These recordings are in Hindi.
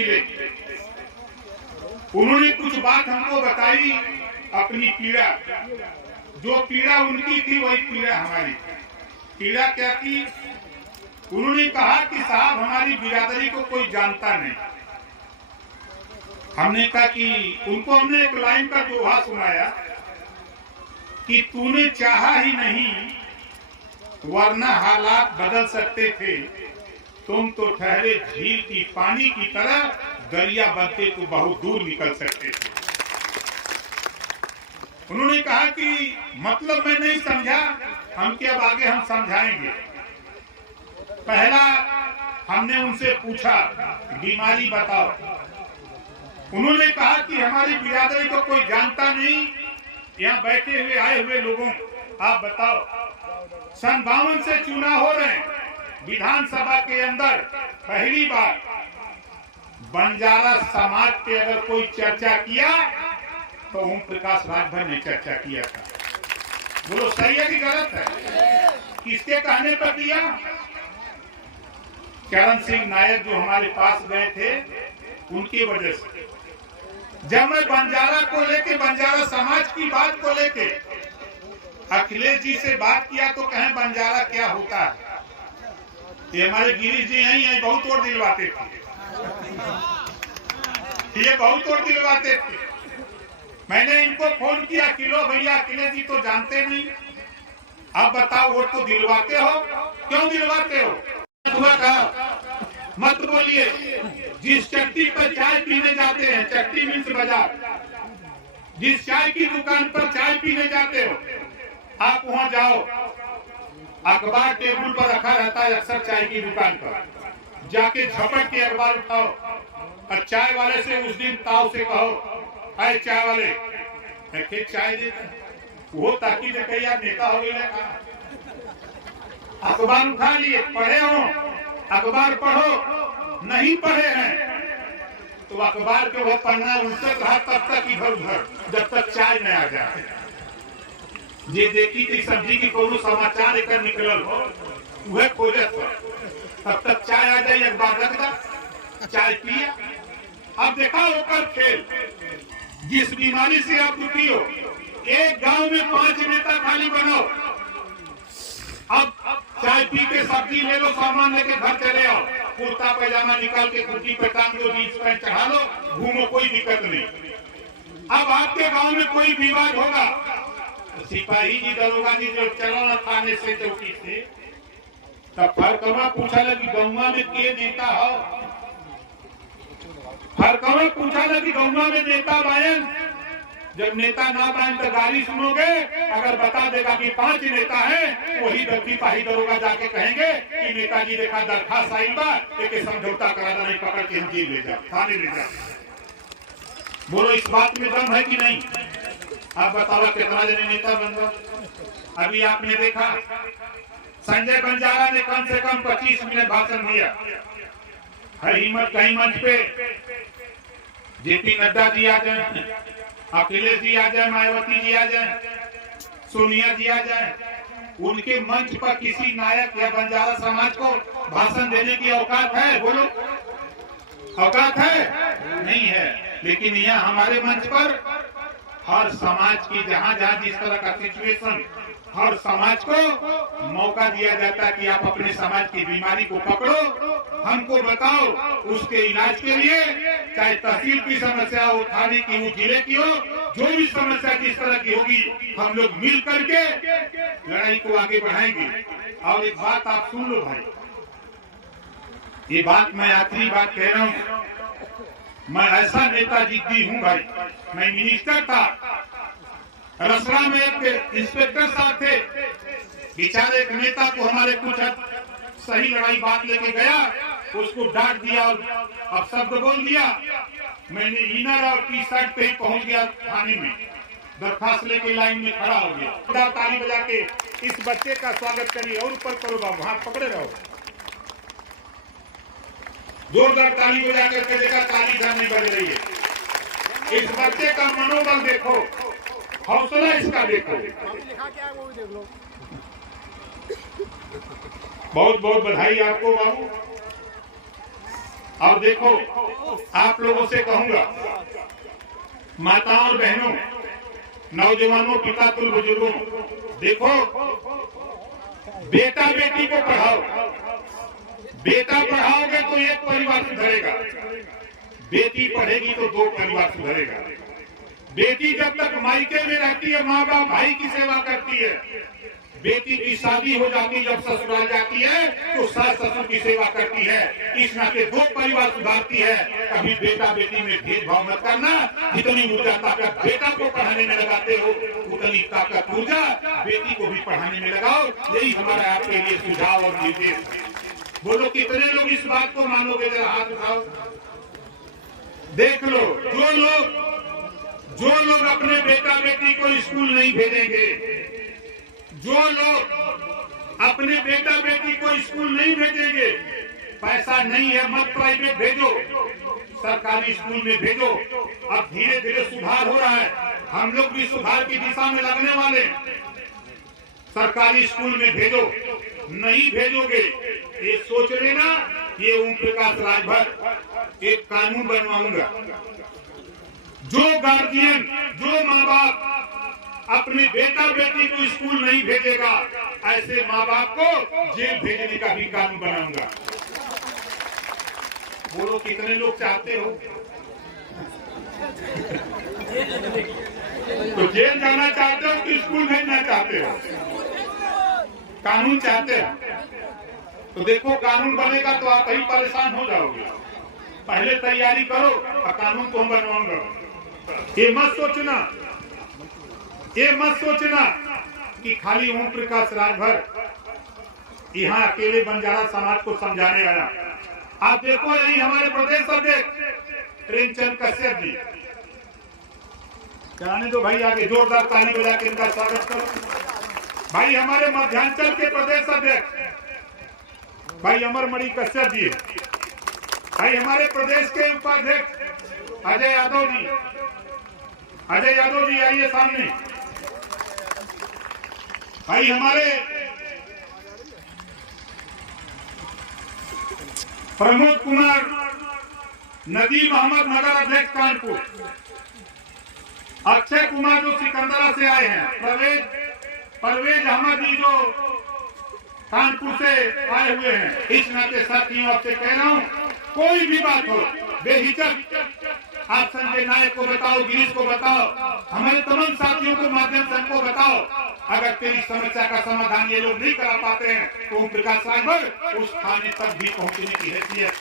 मिले। उन्होंने कुछ बात हमको बताई, अपनी पीड़ा, जो पीड़ा उनकी थी वही पीड़ा हमारी। पीड़ा क्या थी? उन्होंने कहा कि साहब हमारी बिरादरी को कोई जानता नहीं। हमने कहा कि उनको हमने एक लाइन का दोहा सुनाया कि तूने चाहा ही नहीं वरना हालात बदल सकते थे, तुम तो ठहरे झील की पानी की तरह, दरिया बनते तो बहुत दूर निकल सकते थे। उन्होंने कहा कि मतलब मैं नहीं समझा, हम क्या अब आगे हम समझाएंगे। पहला हमने उनसे पूछा बीमारी बताओ। उन्होंने कहा कि हमारी बिरादरी को कोई जानता नहीं, यहाँ बैठे हुए आए हुए लोगों आप बताओ, सन 52 से चुनाव हो रहे हैं, विधानसभा के अंदर पहली बार बंजारा समाज पे अगर कोई चर्चा किया तो ओम प्रकाश राजभर ने चर्चा किया था। बोलो सही है कि गलत है? किसके कहने पर किया? चरण सिंह नायक जो हमारे पास गए थे उनकी वजह से। जब मैं बंजारा को लेके, बंजारा समाज की बात को लेके अखिलेश जी से बात किया तो कहें बंजारा क्या होता है। ये हमारे गिरीश जी यही बहुत और दिलवाते थे, ये बहुत और दिलवाते थे। मैंने इनको फोन किया कि लो भैया अखिलेश जी तो जानते नहीं, अब बताओ वोट तो दिलवाते हो, क्यों दिलवाते हो? मत बोलिए। जिस चट्टी पर चाय पीने जाते हैं, चट्टी मीन्स बाजार, जिस चाय की दुकान पर चाय पीने जाते हो, आप वहां जाओ, अखबार टेबल पर रखा रहता है अक्सर चाय की दुकान पर, जाके झपट के अखबार उठाओ और चाय वाले से उस दिन ताव से कहो, अरे चाय वाले फिर चाय देता वो, ताकि यार नेता हो गया। अखबार उठा लिए, पढ़े हो, अखबार पढ़ो, नहीं पढ़े हैं तो अखबार के वो पढ़ना उनसे रहा तब तक इधर उधर, जब तक चाय न आ जाए। ये देखी थी सब्जी की कोनो समाचार एक निकलल हो, वह खोजत हो, तब तक चाय आ जाए, अखबार रख दा, चाय पिया। अब देखा होकर खेल, जिस बीमारी से आप दुखी हो, एक गांव में 5 नेता खाली बनाओ, अब चाय पी के सब्जी ले लो, सामान लेके घर चले आओ, कुर्ता पैजामा निकाल के कुर्सी पे टांग दो, जींस पैंट चढ़ा लो, घूमो, कोई दिक्कत नहीं। अब आपके गांव में कोई विवाद होगा, सिपाही जी दरोगा जी जो चलो न थाने से चौकी से, तब फरकवा पूछा लगी गौवा में के नेता हो, फरकवा पूछा लगी गौवा में नेता बायन। जब नेता ना बायन तो गाली सुनोगे, अगर बता देगा कि 5 नेता हैं, वही सिपाही दरोगा जाके कहेंगे कि नेताजी देखा दरखास्त आई बा, एक समझौता करा नहीं, पकड़ के हम जेल ले जाओ, थाने ले जाओ। बोलो इस बात में दम है कि नहीं? आप बताओ कितना जने नेता बन गए? अभी आपने देखा संजय बंजारा ने कम से कम 25 मिनट भाषण दिया, हिम्मत कहीं मंच पे जेपी नड्डा जी आ जाए, अखिलेश जी आ जाए, मायावती जी आ जाए, सोनिया जी आ जाए, उनके मंच पर किसी नायक या बंजारा समाज को भाषण देने की औकात है? बोलो औकात है? नहीं है। लेकिन यहाँ हमारे मंच पर हर समाज की जहाँ जहाँ जिस तरह का सिचुएशन, हर समाज को मौका दिया जाता है कि आप अपने समाज की बीमारी को पकड़ो, हमको बताओ, उसके इलाज के लिए चाहे तहसील की समस्या हो, थाने की हो, जिले की हो, जो भी समस्या जिस तरह की होगी, हम लोग मिल करके लड़ाई को आगे बढ़ाएंगे। और एक बात आप सुन लो भाई, ये बात मैं आखिरी बात कह रहा हूँ, मैं ऐसा नेता जिद्दी हूँ भाई। मैं मिनिस्टर था, रसड़ा में एक इंस्पेक्टर साहब थे, बेचारे एक नेता को हमारे कुछ सही लड़ाई बात लेके गया, उसको डांट दिया और अब शब्द बोल दिया। मैंने इनर और टी शर्ट पे ही पहुंच गया थाने में, दरखास्त लेके लाइन में खड़ा हो गया। ताली बजा के इस बच्चे का स्वागत करिए और ऊपर करो बाबू, हाथ पकड़े रहो, जोरदार ताली बजा करके देखा, ताली घर नहीं बज रही है। इस बच्चे का मनोबल देखो, हौसला इसका देखो। बहुत बहुत बधाई आपको बाबू। और देखो, आप लोगों से कहूंगा, माताओं और बहनों, नौजवानों, पिता तुल बुजुर्गों, देखो, बेटा बेटी को पढ़ाओ। बेटा पढ़ाओगे तो एक परिवार सुधरेगा, बेटी पढ़ेगी तो दो परिवार सुधरेगा। बेटी जब तक मायके में रहती है, माँ बाप भाई की सेवा करती है। बेटी की शादी हो जाती है, जब ससुराल जाती है तो सास ससुर की सेवा करती है। इस नाते दो परिवार सुधारती है। कभी बेटा बेटी में भेदभाव मत करना। जितनी ऊर्जा ताकत बेटा को पढ़ाने में लगाते हो, उतनी ताकत ऊर्जा बेटी को भी पढ़ाने में लगाओ। यही हमारा आपके लिए सुझाव और निर्देश। बोलो, कितने लोग इस बात को मानोगे? जरा हाथ उठाओ, देख लो। जो लोग अपने बेटा बेटी को स्कूल नहीं भेजेंगे, जो लोग अपने बेटा बेटी को स्कूल नहीं भेजेंगे, पैसा नहीं है मत प्राइवेट भेजो, सरकारी स्कूल में भेजो। अब धीरे धीरे सुधार हो रहा है, हम लोग भी सुधार की दिशा में लगने वाले। सरकारी स्कूल में भेजो। नहीं भेजोगे, ये सोच लेना, ये ओम प्रकाश राजभर एक कानून बनवाऊंगा। जो गार्जियन, जो माँ बाप अपने बेटा बेटी को स्कूल नहीं भेजेगा, ऐसे माँ बाप को जेल भेजने का भी कानून बनाऊंगा। बोलो, कितने लोग चाहते हो? तो जेल जाना चाहते हो कि स्कूल भेजना चाहते हो? कानून चाहते हो तो देखो, कानून बनेगा तो आप ही परेशान हो जाओगे। पहले तैयारी करो और कानून तो हम बनवाऊंगा। ये मत सोचना कि खाली ओम प्रकाश राजभर यहाँ अकेले बंजारा समाज को समझाने आया। आप देखो, यही हमारे प्रदेश अध्यक्ष प्रेमचंद कश्यप जी, जाने दो भाई, आगे जोरदार ताली बजा के इनका स्वागत करो। भाई हमारे मध्यांचल के प्रदेश अध्यक्ष भाई अमरमणि कश्यप जी, भाई हमारे प्रदेश के उपाध्यक्ष अजय यादव जी, आइए सामने। भाई हमारे प्रमोद कुमार नदीम अहमद नगर अध्यक्ष कानपुर, अक्षय कुमार जो सिकंदरा से आए हैं, परवेज अहमद जी जो कानपुर से आए हुए हैं। इस नाते साथियों आपसे कह रहा हूँ, कोई भी बात हो बेहिचक आप संजय नायक को बताओ, गिरीश को बताओ, हमारे तमाम साथियों को माध्यम से हमको बताओ। अगर तेरी समस्या का समाधान ये लोग नहीं करा पाते हैं तो ओम प्रकाश राजभर उस थाने तक भी पहुंचने की हैसियत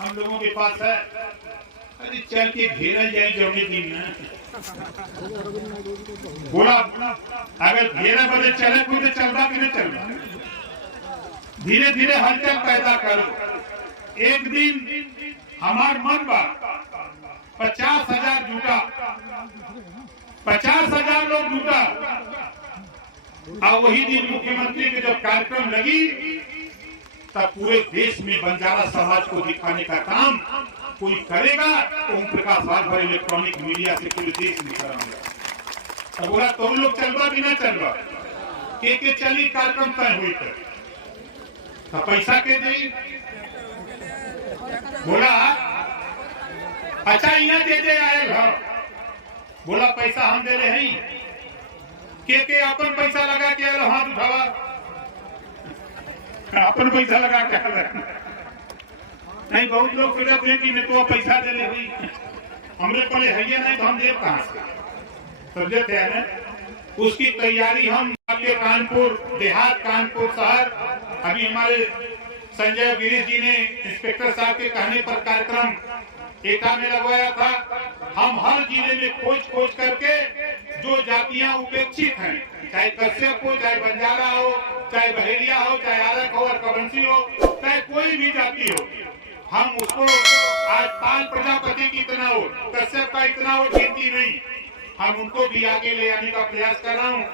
हम लोगों के पास है। अरे चल के घेरा जाए जमी दिन में बोला, अगर घेरा बड़े चले खुद चलता कि नहीं चलता, धीरे धीरे हलचल पैदा करो। एक दिन हमार मन बा 50,000 जुटा, 50,000 लोग जुटा, और वही दिन मुख्यमंत्री के जब कार्यक्रम लगी तब पूरे देश में बंजारा समाज को दिखाने का काम कोई करेगा तो ओम प्रकाश राजभर इलेक्ट्रॉनिक मीडिया से पूरे देश में कराऊंगा। तो बोला, तुम लोग चलवा भी ना चलवा, के चली कार्यक्रम तय हुई तो पैसा के दी? बोला, अच्छा यहाँ दे आयल हो। बोला, पैसा हम दे रहे हैं। के अपन पैसा लगा के आयल, हाथ उठावा, अपन पैसा लगा के आयल नहीं। बहुत लोग फिरत हैं कि तो पैसा दे ले भाई, हमरे पहले है नहीं तो हम देव कहाँ से? समझे थे ना? उसकी तैयारी हम आपके कानपुर देहात, कानपुर शहर, अभी हमारे संजय गिरीश जी ने इंस्पेक्टर साहब के कहने पर कार्यक्रम एटा में लगवाया था। हम हर जिले में खोज करके जो जातियां उपेक्षित हैं, चाहे कश्यप हो, चाहे बंजारा हो, चाहे बहेलिया हो, चाहे आरक हो और कबंसी हो, चाहे कोई भी जाति हो, हम उसको आज पाल प्रजापति की इतना हो, कश्यप का इतना हो, गिनती नहीं, हम उनको भी आगे ले आने का प्रयास कर रहा हूँ।